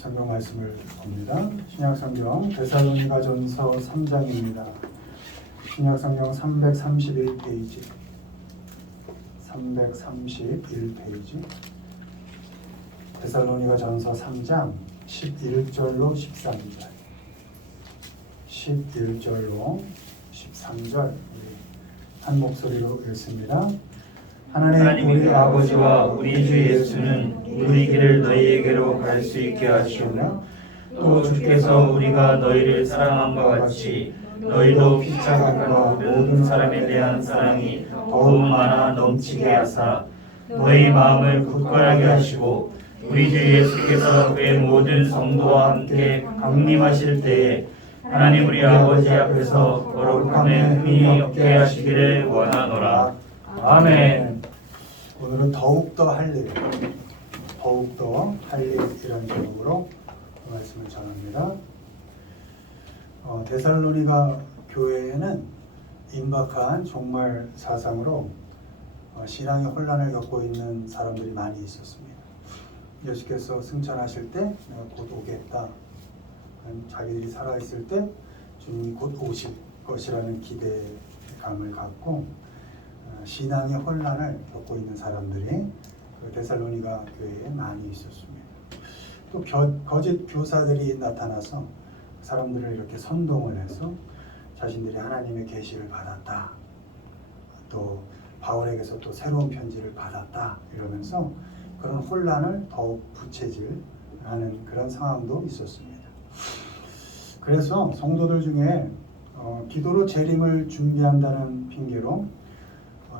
성경 말씀을 봅니다. 신약성경 데살로니가전서 3장입니다. 신약성경 331페이지 331페이지 데살로니가전서 3장 11절로 13절 11절로 13절 한 목소리로 읽습니다. 하나님 우리 아버지와 우리 주 예수는 우리 길을 너희에게로 갈 수 있게 하시오며 또 주께서 우리가 너희를 사랑한 것 같이 너희도 피차각과 모든 사람에 대한 사랑이 더욱 많아 넘치게 하사 너희 마음을 굳건하게 하시고 우리 주 예수께서 그의 모든 성도와 함께 강림하실 때에 하나님 우리 아버지 앞에서 거룩함에 흠이 없게 하시기를 원하노라. 아멘. 오늘은 더욱더 할 일, 더욱더 할 일이라는 제목으로 말씀을 전합니다. 데살로니가 교회에는 임박한 종말 사상으로 신앙의 혼란을 겪고 있는 사람들이 많이 있었습니다. 예수께서 승천하실 때 내가 곧 오겠다. 자기들이 살아있을 때 주님이 곧 오실 것이라는 기대감을 갖고 신앙의 혼란을 겪고 있는 사람들이 데살로니가 교회에 많이 있었습니다. 또 거짓 교사들이 나타나서 사람들을 이렇게 선동을 해서 자신들이 하나님의 계시를 받았다. 또 바울에게서 또 새로운 편지를 받았다. 이러면서 그런 혼란을 더욱 부채질하는 그런 상황도 있었습니다. 그래서 성도들 중에 기도로 재림을 준비한다는 핑계로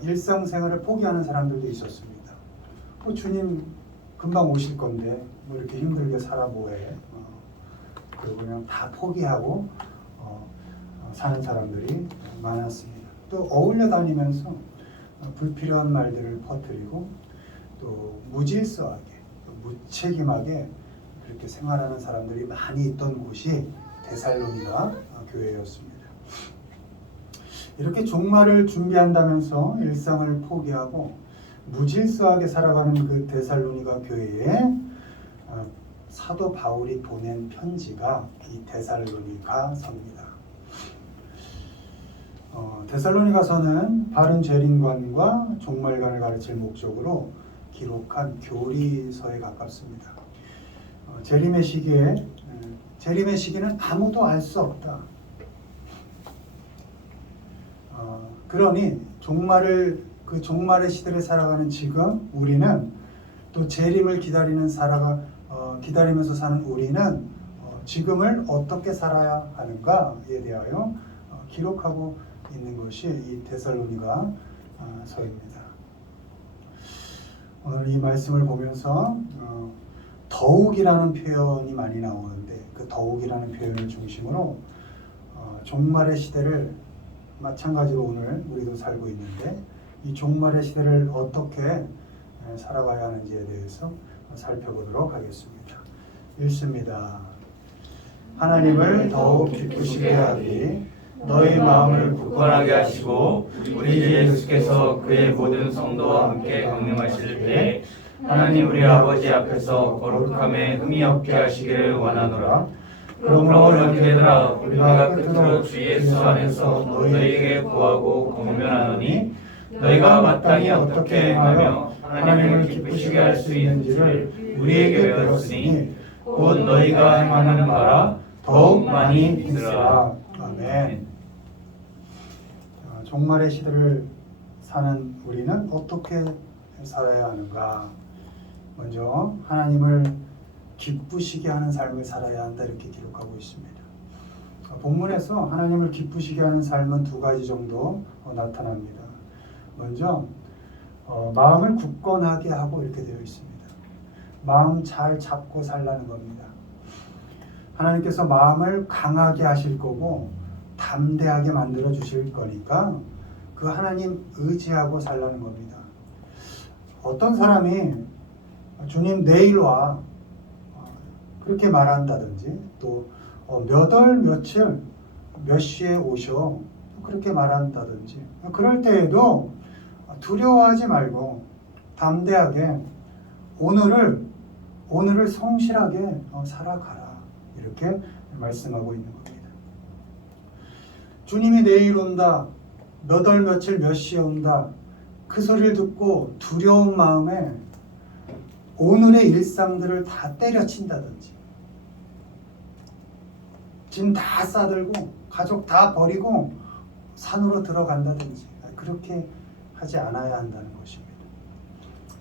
일상생활을 포기하는 사람들도 있었습니다. 주님 금방 오실 건데 뭐 이렇게 힘들게 살아 뭐해. 그리고 그냥 다 포기하고 사는 사람들이 많았습니다. 또 어울려 다니면서 불필요한 말들을 퍼뜨리고 또 무질서하게 무책임하게 그렇게 생활하는 사람들이 많이 있던 곳이 데살로니가 교회였습니다. 이렇게 종말을 준비한다면서 일상을 포기하고 무질서하게 살아가는 그 데살로니가 교회에 사도 바울이 보낸 편지가 이 데살로니가서입니다. 데살로니가서는 바른 재림관과 종말관을 가르칠 목적으로 기록한 교리서에 가깝습니다. 재림의 시기는 아무도 알 수 없다. 그러니 그 종말의 시대를 살아가는 지금 우리는 또 재림을 기다리면서 사는 우리는 지금을 어떻게 살아야 하는가에 대하여 기록하고 있는 것이 이 데살로니가 서입니다. 오늘 이 말씀을 보면서 더욱이라는 표현이 많이 나오는데 그 더욱이라는 표현을 중심으로 종말의 시대를 마찬가지로 오늘 우리도 살고 있는데 이 종말의 시대를 어떻게 살아가야 하는지에 대해서 살펴보도록 하겠습니다. 읽습니다. 하나님을 더욱 기쁘시게 하기 너희 마음을 굳건하게 하시고 우리 주 예수께서 그의 모든 성도와 함께 강림하실 때 하나님 우리 아버지 앞에서 거룩함에 흠이 없게 하시기를 원하노라. 그러므로 형제들아 우리가 끝으로 주 예수 안에서 너희에게 구하고 권면하노니 너희가 마땅히 어떻게 행하며 하나님을 기쁘시게 할 수 있는지를 우리에게 배웠으니 곧 너희가 행하는 바라 더욱 많이 믿으라. 아멘. 종말의 시대를 사는 우리는 어떻게 살아야 하는가? 먼저 하나님을 기쁘시게 하는 삶을 살아야 한다 이렇게 기록하고 있습니다. 본문에서 하나님을 기쁘시게 하는 삶은 두 가지 정도 나타납니다. 먼저 마음을 굳건하게 하고 이렇게 되어 있습니다. 마음 잘 잡고 살라는 겁니다. 하나님께서 마음을 강하게 하실 거고 담대하게 만들어 주실 거니까 그 하나님 의지하고 살라는 겁니다. 어떤 사람이 주님 내일 와 그렇게 말한다든지 또 몇 월 며칠 몇 시에 오셔 그렇게 말한다든지 그럴 때에도 두려워하지 말고 담대하게 오늘을 오늘을 성실하게 살아가라. 이렇게 말씀하고 있는 겁니다. 주님이 내일 온다. 몇 월 며칠 몇 시에 온다. 그 소리를 듣고 두려운 마음에 오늘의 일상들을 다 때려친다든지 짐 다 싸들고 가족 다 버리고 산으로 들어간다든지 그렇게 하지 않아야 한다는 것입니다.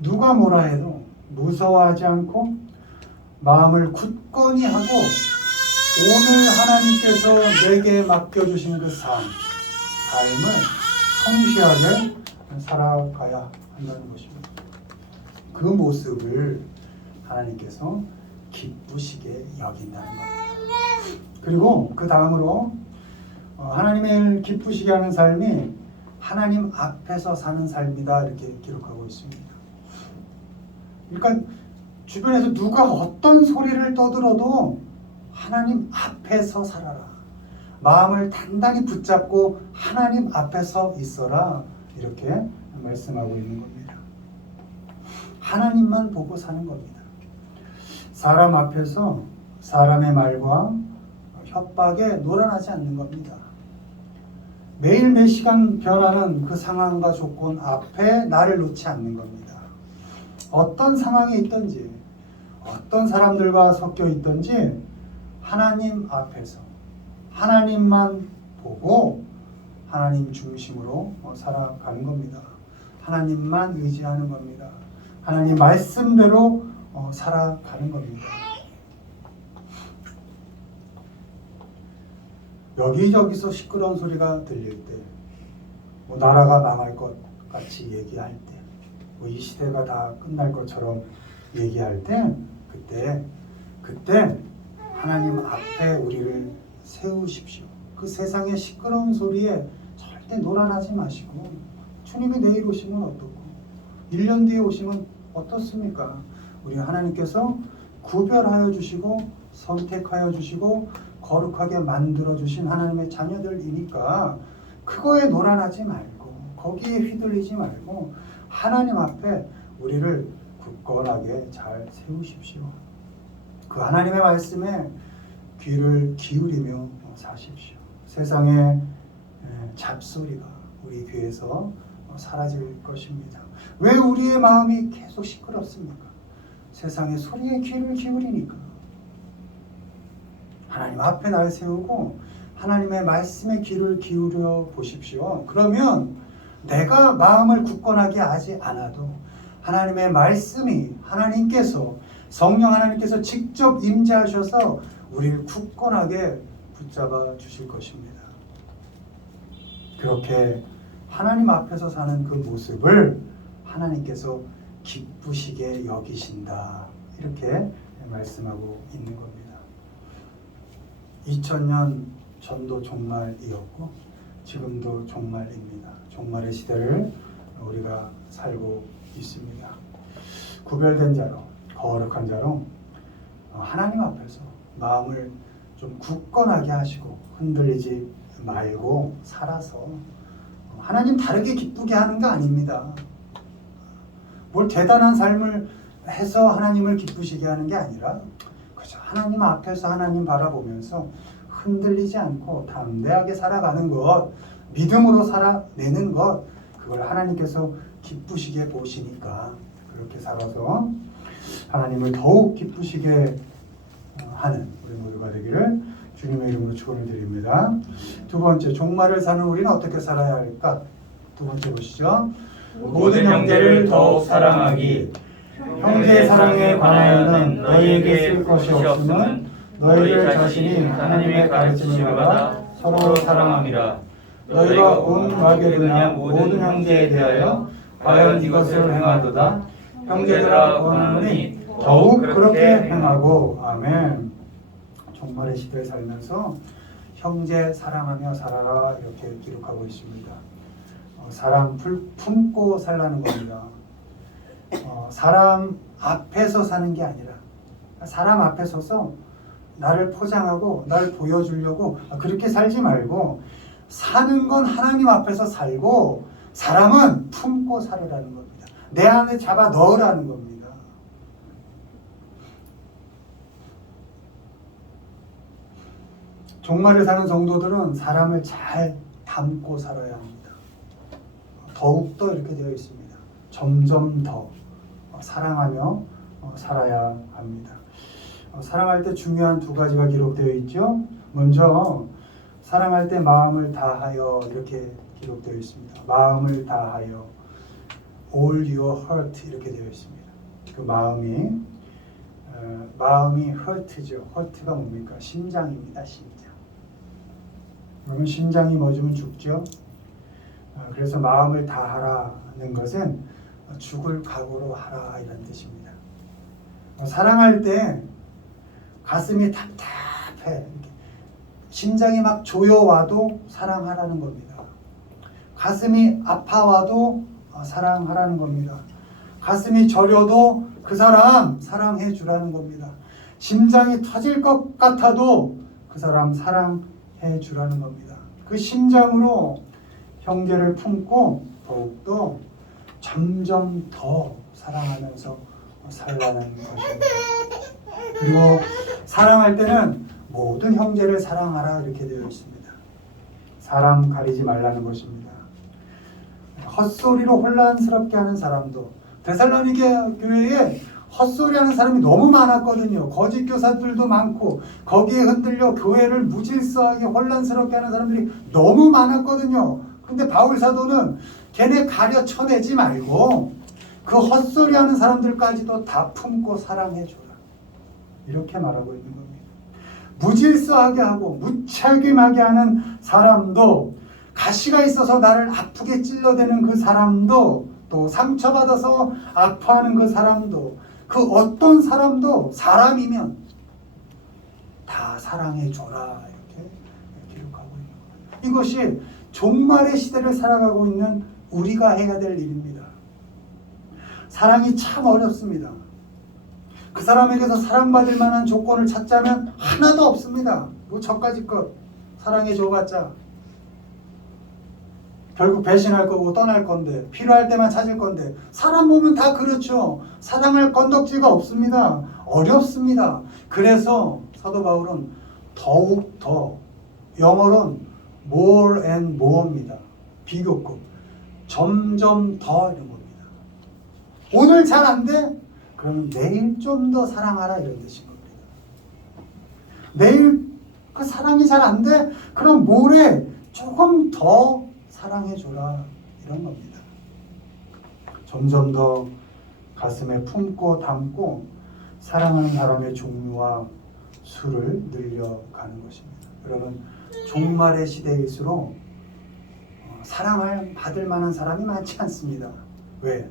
누가 뭐라 해도 무서워하지 않고 마음을 굳건히 하고 오늘 하나님께서 내게 맡겨주신 그 삶을 성실하게 살아가야 한다는 것입니다. 그 모습을 하나님께서 기쁘시게 여긴다는 겁니다. 그리고 그 다음으로 하나님을 기쁘시게 하는 삶이 하나님 앞에서 사는 삶이다 이렇게 기록하고 있습니다. 그러니까 주변에서 누가 어떤 소리를 떠들어도 하나님 앞에서 살아라. 마음을 단단히 붙잡고 하나님 앞에서 있어라. 이렇게 말씀하고 있는 겁니다. 하나님만 보고 사는 겁니다. 사람 앞에서 사람의 말과 협박에 놀아나지 않는 겁니다. 매일 몇 시간 변하는 그 상황과 조건 앞에 나를 놓지 않는 겁니다. 어떤 상황에 있든지 어떤 사람들과 섞여 있든지 하나님 앞에서 하나님만 보고 하나님 중심으로 살아가는 겁니다. 하나님만 의지하는 겁니다. 하나님 말씀대로 살아가는 겁니다. 여기저기서 시끄러운 소리가 들릴 때, 나라가 망할 것 같이 얘기할 때, 이 시대가 다 끝날 것처럼 얘기할 때, 그때 하나님 앞에 우리를 세우십시오. 그 세상의 시끄러운 소리에 절대 놀아나지 마시고 주님이 내일 오시면 어떻고 1년 뒤에 오시면 어떻습니까? 우리 하나님께서 구별하여 주시고 선택하여 주시고 거룩하게 만들어 주신 하나님의 자녀들이니까 그거에 놀아나지 말고 거기에 휘둘리지 말고 하나님 앞에 우리를 굳건하게 잘 세우십시오. 그 하나님의 말씀에 귀를 기울이며 사십시오. 세상의 잡소리가 우리 귀에서 사라질 것입니다. 왜 우리의 마음이 계속 시끄럽습니까? 세상의 소리에 귀를 기울이니까. 하나님 앞에 날 세우고 하나님의 말씀에 귀를 기울여 보십시오. 그러면 내가 마음을 굳건하게 하지 않아도 하나님의 말씀이 하나님께서 성령 하나님께서 직접 임재하셔서 우리를 굳건하게 붙잡아 주실 것입니다. 그렇게 하나님 앞에서 사는 그 모습을 하나님께서 기쁘시게 여기신다. 이렇게 말씀하고 있는 겁니다. 2000년 전도 종말이었고 지금도 종말입니다. 종말의 시대를 우리가 살고 있습니다. 구별된 자로 거룩한 자로 하나님 앞에서 마음을 좀 굳건하게 하시고 흔들리지 말고 살아서 하나님 다르게 기쁘게 하는 게 아닙니다. 뭘 대단한 삶을 해서 하나님을 기쁘시게 하는 게 아니라 그저 하나님 앞에서 하나님 바라보면서 흔들리지 않고 담대하게 살아가는 것, 믿음으로 살아내는 것, 그걸 하나님께서 기쁘시게 보시니까 그렇게 살아서 하나님을 더욱 기쁘시게 하는 우리 모두가 되기를 주님의 이름으로 축원을 드립니다. 두 번째, 종말을 사는 우리는 어떻게 살아야 할까? 두 번째 보시죠. 모든 형제를 더욱 사랑하기. 형제 사랑에 관하여는 너희에게 쓸 것이 없으면 너희들 자신이 하나님의 가르침을 받아 서로 사랑함이라. 너희가 온 마귀를 그냥 모든 형제에 대하여 과연 이것을 행하도다. 형제들아 원하노니 더욱 그렇게 행하고. 아멘. 종말의 시대에 살면서 형제 사랑하며 살아라 이렇게 기록하고 있습니다. 사람 품고 살라는 겁니다. 사람 앞에서 사는 게 아니라 사람 앞에 서서 나를 포장하고 날 보여주려고 그렇게 살지 말고 사는 건 하나님 앞에서 살고 사람은 품고 살으라는 겁니다. 내 안에 잡아 넣으라는 겁니다. 종말을 사는 성도들은 사람을 잘 닮고 살아야 합니다. 더욱더 이렇게 되어 있습니다. 점점 더 사랑하며 살아야 합니다. 사랑할 때 중요한 두 가지가 기록되어 있죠. 먼저 사랑할 때 마음을 다하여 이렇게 기록되어 있습니다. 마음을 다하여 all your heart 이렇게 되어 있습니다. 그 마음이 hurt죠. hurt가 뭡니까? 심장입니다. 심장. 그러면 심장이 멎으면 죽죠. 그래서 마음을 다하라는 것은 죽을 각오로 하라 이런 뜻입니다. 사랑할 때 가슴이 답답해. 심장이 막 조여와도 사랑하라는 겁니다. 가슴이 아파와도 사랑하라는 겁니다. 가슴이 저려도 그 사람 사랑해 주라는 겁니다. 심장이 터질 것 같아도 그 사람 사랑해 주라는 겁니다. 그 심장으로 형제를 품고 더욱더 점점 더 사랑하면서 살라는 것입니다. 그리고 사랑할 때는 모든 형제를 사랑하라 이렇게 되어 있습니다. 사람 가리지 말라는 것입니다. 헛소리로 혼란스럽게 하는 사람도 데살로니게 교회에 헛소리하는 사람이 너무 많았거든요. 거짓 교사들도 많고 거기에 흔들려 교회를 무질서하게 혼란스럽게 하는 사람들이 너무 많았거든요. 근데 바울 사도는 걔네 가려 쳐내지 말고 그 헛소리하는 사람들까지도 다 품고 사랑해줘라 이렇게 말하고 있는 겁니다. 무질서하게 하고 무책임하게 하는 사람도, 가시가 있어서 나를 아프게 찔러대는 그 사람도, 또 상처받아서 아파하는 그 사람도, 그 어떤 사람도 사람이면 다 사랑해줘라 이렇게 기록하고 있는 거예요. 이것이 종말의 시대를 살아가고 있는 우리가 해야 될 일입니다. 사랑이 참 어렵습니다. 그 사람에게서 사랑받을 만한 조건을 찾자면 하나도 없습니다. 뭐 저까지 것 사랑해줘봤자 결국 배신할 거고 떠날 건데, 필요할 때만 찾을 건데, 사람 보면 다 그렇죠. 사랑할 건덕지가 없습니다. 어렵습니다. 그래서 사도 바울은 더욱 더, 영어로는 more and more입니다. 비교급. 점점 더 이런 겁니다. 오늘 잘 안 돼? 그러면 내일 좀 더 사랑하라 이런 뜻인 겁니다. 내일 그 사랑이 잘 안 돼? 그럼 모레 조금 더 사랑해줘라 이런 겁니다. 점점 더 가슴에 품고 담고 사랑하는 사람의 종류와 수를 늘려가는 것입니다. 여러분, 종말의 시대일수록 사랑을 받을 만한 사람이 많지 않습니다. 왜?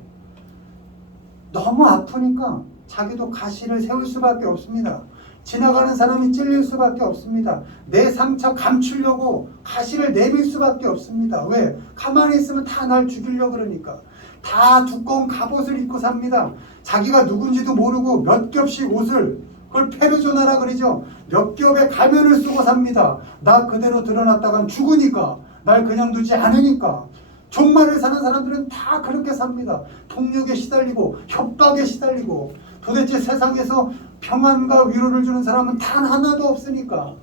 너무 아프니까 자기도 가시를 세울 수밖에 없습니다. 지나가는 사람이 찔릴 수밖에 없습니다. 내 상처 감추려고 가시를 내밀 수밖에 없습니다. 왜? 가만히 있으면 다 날 죽이려고 그러니까. 다 두꺼운 갑옷을 입고 삽니다. 자기가 누군지도 모르고 몇 겹씩 옷을, 그걸 페르조나라 그러죠. 몇 겹의 가면을 쓰고 삽니다. 나 그대로 드러났다간 죽으니까. 날 그냥 두지 않으니까. 종말을 사는 사람들은 다 그렇게 삽니다. 폭력에 시달리고 협박에 시달리고. 도대체 세상에서 평안과 위로를 주는 사람은 단 하나도 없으니까.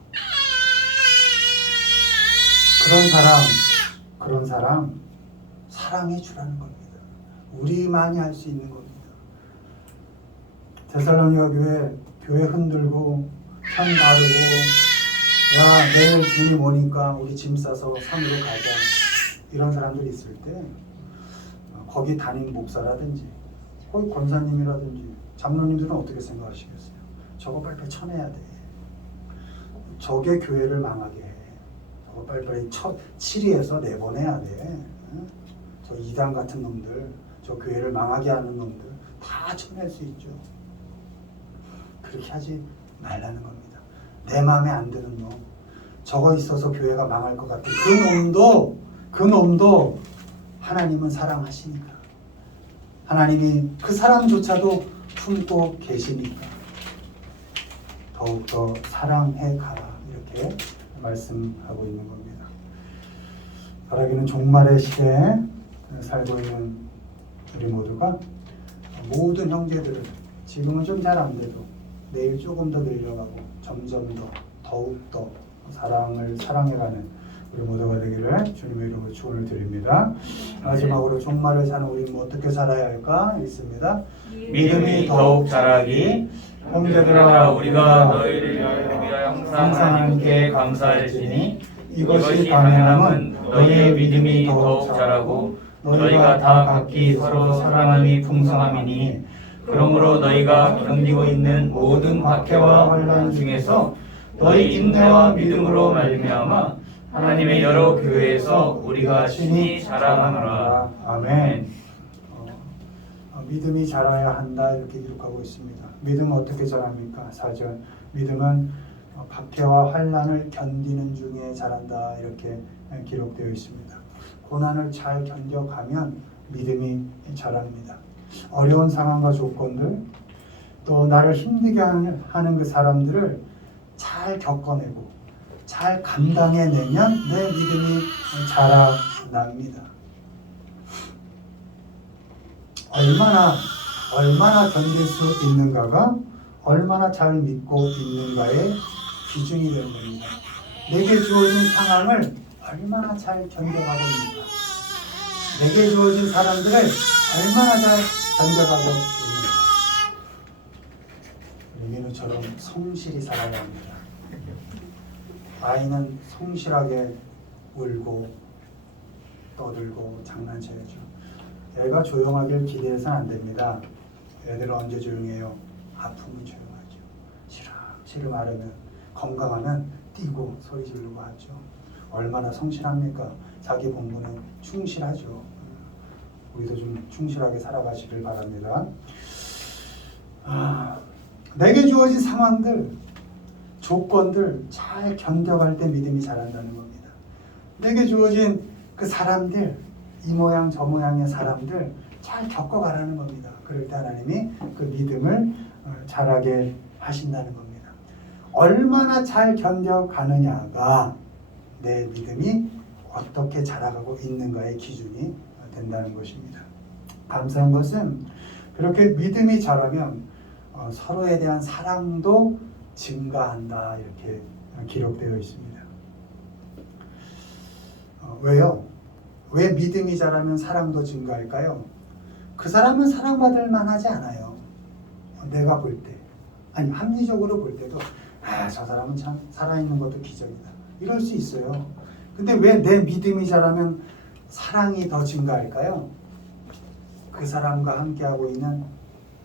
그런 사람 사랑해 주라는 겁니다. 우리만이 할 수 있는 겁니다. 데살로니가 교회 흔들고 편 바르고, 야 내일 주님 오니까 우리 짐 싸서 산으로 가자, 이런 사람들이 있을 때 거기 담임 목사라든지 거기 권사님이라든지 장로님들은 어떻게 생각하시겠어요? 저거 빨리빨리 쳐내야 돼. 저게 교회를 망하게 해. 저거 빨리빨리 치리해서 내보내야 돼. 저 이단 같은 놈들, 저 교회를 망하게 하는 놈들 다 쳐낼 수 있죠. 그렇게 하지 말라는 겁니다. 내 마음에 안 드는 놈, 저거 있어서 교회가 망할 것 같은 그 놈도 하나님은 사랑하시니까, 하나님이 그 사람조차도 품고 계시니까 더욱더 사랑해 가라 이렇게 말씀하고 있는 겁니다. 바라기는 종말의 시대에 살고 있는 우리 모두가 모든 형제들을, 지금은 좀 잘 안 돼도 내일 조금 더 늘려가고 점점 더 더욱 더 사랑을 사랑해가는 우리 모두가 되기를 주님의 이름으로 축원을 드립니다. 마지막으로 종말을 사는 우리는 어떻게 살아야 할까? 있습니다. 믿음이 더욱 자라기. 형제들아, 우리가 너희를 위하여 항상 함께 감사할지니 이것이 당연함은 너희의 믿음이 더욱 자라고 너희가 다 각기 서로 사랑함이 풍성함이니 그러므로 너희가 견디고 있는 모든 박해와 환난 중에서 너희 인내와 믿음으로 말미암아 하나님의 여러 교회에서 우리가 친히 자라나노라. 아멘. 믿음이 자라야 한다 이렇게 기록하고 있습니다. 믿음은 어떻게 자랍니까? 4절 믿음은 박해와 환난을 견디는 중에 자란다 이렇게 기록되어 있습니다. 고난을 잘 견뎌가면 믿음이 자랍니다. 어려운 상황과 조건들 또 나를 힘들게 하는 그 사람들을 잘 겪어내고 잘 감당해내면 내 믿음이 자라납니다. 얼마나 견딜 수 있는가가 얼마나 잘 믿고 있는가의 기준이 되는 겁니다. 내게 주어진 상황을 얼마나 잘 견뎌가고 있는가, 내게 주어진 사람들을 얼마나 잘 견뎌가고 있는가. 우리 민우처럼 성실히 살아야 합니다. 아이는 성실하게 울고 떠들고 장난쳐야죠. 애가 조용하길 기대해서는 안 됩니다. 애들은 언제 조용해요? 아프면 조용하죠. 시름 앓으면, 건강하면 뛰고 소리 지르고 하죠. 얼마나 성실합니까? 자기 본분은 충실하죠. 우리도 좀 충실하게 살아가시길 바랍니다. 내게 주어진 상황들, 조건들 잘 견뎌갈 때 믿음이 자란다는 겁니다. 내게 주어진 그 사람들, 이 모양 저 모양의 사람들 잘 겪어가라는 겁니다. 그럴 때 하나님이 그 믿음을 자라게 하신다는 겁니다. 얼마나 잘 견뎌가느냐가 내 믿음이 어떻게 자라가고 있는가의 기준이 된다는 것입니다. 감사한 것은 그렇게 믿음이 자라면 서로에 대한 사랑도 증가한다 이렇게 기록되어 있습니다. 왜요? 왜 믿음이 자라면 사랑도 증가할까요? 그 사람은 사랑받을 만하지 않아요. 내가 볼 때, 아니 합리적으로 볼 때도 저 사람은 참 살아있는 것도 기적이다 이럴 수 있어요. 근데 왜 내 믿음이 자라면 사랑이 더 증가할까요? 그 사람과 함께하고 있는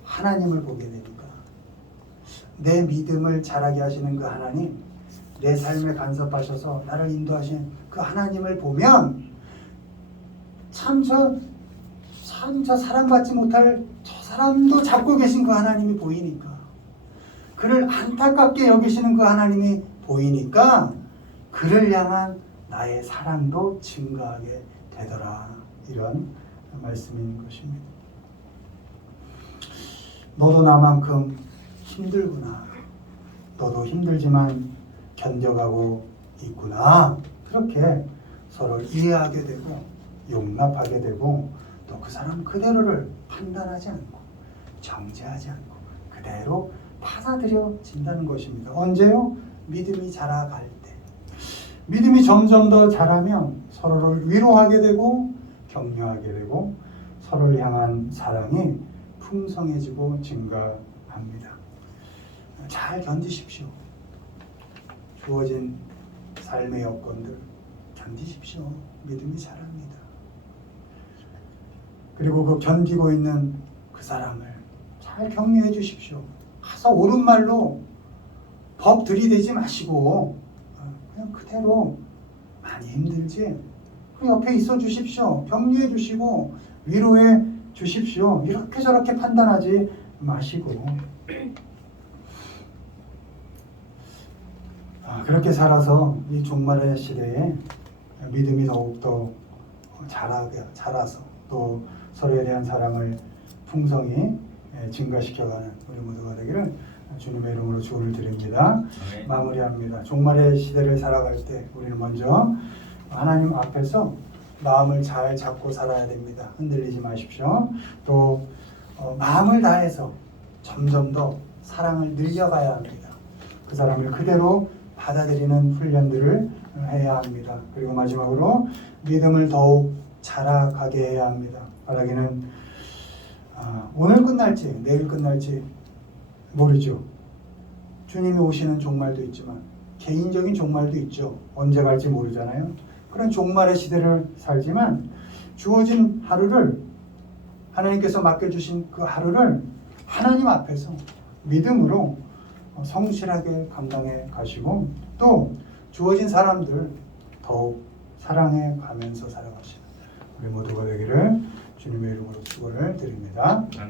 하나님을 보게 되니까. 내 믿음을 자라게 하시는 그 하나님, 내 삶에 간섭하셔서 나를 인도하신 그 하나님을 보면 참 저 사랑받지 못할 저 사람도 잡고 계신 그 하나님이 보이니까, 그를 안타깝게 여기시는 그 하나님이 보이니까 그를 향한 나의 사랑도 증가하게 되더라, 이런 말씀인 것입니다. 너도 나만큼 힘들구나, 너도 힘들지만 견뎌가고 있구나, 그렇게 서로 이해하게 되고 용납하게 되고 또 그 사람 그대로를 판단하지 않고 정죄하지 않고 그대로 받아들여진다는 것입니다. 언제요? 믿음이 자라갈 때. 믿음이 점점 더 자라면 서로를 위로하게 되고 격려하게 되고 서로를 향한 사랑이 풍성해지고 증가합니다. 잘 견디십시오. 주어진 삶의 여건들 견디십시오. 믿음이 자랍니다. 그리고 그 견디고 있는 그 사람을 잘 격려해 주십시오. 가서 옳은 말로 법 들이대지 마시고 그냥 그대로 많이 힘들지 그 옆에 있어 주십시오. 격려해 주시고 위로해 주십시오. 이렇게 저렇게 판단하지 마시고 그렇게 살아서 이 종말의 시대에 믿음이 더욱더 자라서 또 서로에 대한 사랑을 풍성히 증가시켜가는 우리 모두가 되기를 주님의 이름으로 축원을 드립니다. 네. 마무리합니다. 종말의 시대를 살아갈 때 우리는 먼저 하나님 앞에서 마음을 잘 잡고 살아야 됩니다. 흔들리지 마십시오. 또 마음을 다해서 점점 더 사랑을 늘려가야 합니다. 그 사람을 그대로 받아들이는 훈련들을 해야 합니다. 그리고 마지막으로 믿음을 더욱 자라가게 해야 합니다. 바라기는 오늘 끝날지 내일 끝날지 모르죠. 주님이 오시는 종말도 있지만 개인적인 종말도 있죠. 언제 갈지 모르잖아요. 그런 종말의 시대를 살지만 주어진 하루를 하나님께서 맡겨주신 그 하루를 하나님 앞에서 믿음으로 성실하게 감당해 가시고 또 주어진 사람들 더욱 사랑해 가면서 살아가시는 우리 모두가 되기를 주님의 이름으로 축원을 드립니다.